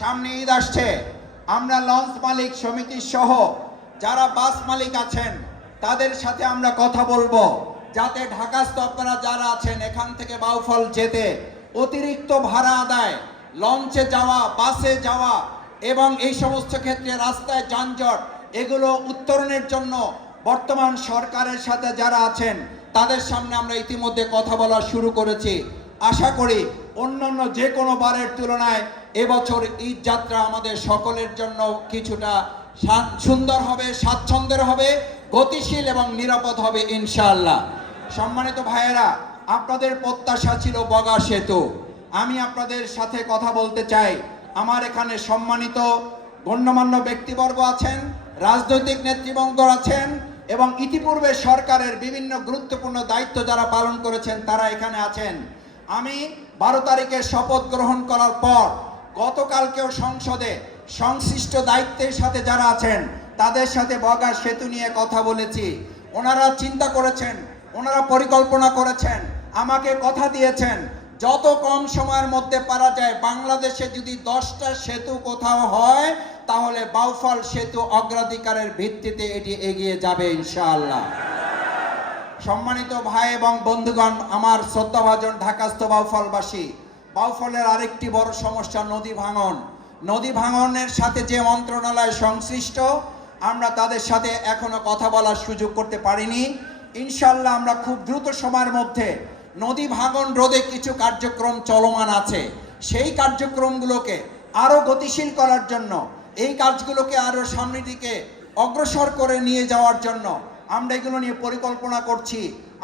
সামনে ঈদ আসছে, আমরা লঞ্চ মালিক সমিতি সহ যারা বাস মালিক আছেন তাদের সাথে আমরা কথা বলবো, যাতে ঢাকাস্থ আপনারা যারা আছেন এখান থেকে বাউফল যেতে অতিরিক্ত ভাড়া আদায়, লঞ্চে যাওয়া, বাসে যাওয়া এবং এই সমস্ত ক্ষেত্রে রাস্তায় যানজট এগুলো উত্তরণের জন্য বর্তমান সরকারের সাথে যারা আছেন তাদের সামনে আমরা ইতিমধ্যে কথা বলা শুরু করেছি। আশা করি অন্যান্য যে কোনো বারের তুলনায় এবছর ঈদ যাত্রা আমাদের সকলের জন্য কিছুটা সুন্দর হবে, স্বাচ্ছন্দ্যের হবে, গতিশীল এবং নিরাপদ হবে ইনশাআল্লাহ। সম্মানিত ভাইয়েরা, আপনাদের প্রত্যাশা ছিল বগা সেতু। আমি আপনাদের সাথে কথা বলতে চাই। আমার এখানে সম্মানিত গণ্যমান্য ব্যক্তিবর্গ আছেন, রাজনৈতিক নেতৃবৃন্দ আছেন এবং ইতিপূর্বে সরকারের বিভিন্ন গুরুত্বপূর্ণ দায়িত্ব যারা পালন করেছেন তারা এখানে আছেন। আমি 12 তারিখে শপথ গ্রহণ করার পর গতকালকেও সংসদে সংশ্লিষ্ট দায়িত্বের সাথে যারা আছেন তাদের সাথে বগা সেতু নিয়ে কথা বলেছি। ওনারা চিন্তা করেছেন, ওনারা পরিকল্পনা করেছেন, আমাকে কথা দিয়েছেন যত কম সময়ের মধ্যে পারা যায় বাংলাদেশে যদি 10টা সেতু কোথাও হয় তাহলে বাউফল সেতু অগ্রাধিকারের ভিত্তিতে এটি এগিয়ে যাবে ইনশাআল্লাহ। সম্মানিত ভাই এবং বন্ধুগণ, আমার শ্রদ্ধাভাজন ঢাকাস্থ বাউফলবাসী, বাউফলের আরেকটি বড় সমস্যা নদী ভাঙন। নদী ভাঙনের সাথে যে মন্ত্রণালয় সংশ্লিষ্ট আমরা তাদের সাথে এখনো কথা বলার সুযোগ করতে পারিনি। ইনশাআল্লাহ আমরা খুব দ্রুত সময়ের মধ্যে নদী ভাঙন রোধে কিছু কার্যক্রম চলমান আছে, সেই কার্যক্রমগুলোকে আরও গতিশীল করার জন্য, এই কাজগুলোকে আরও সামনের দিকে অগ্রসর করে নিয়ে যাওয়ার জন্য আমরা এগুলো নিয়ে পরিকল্পনা করছি।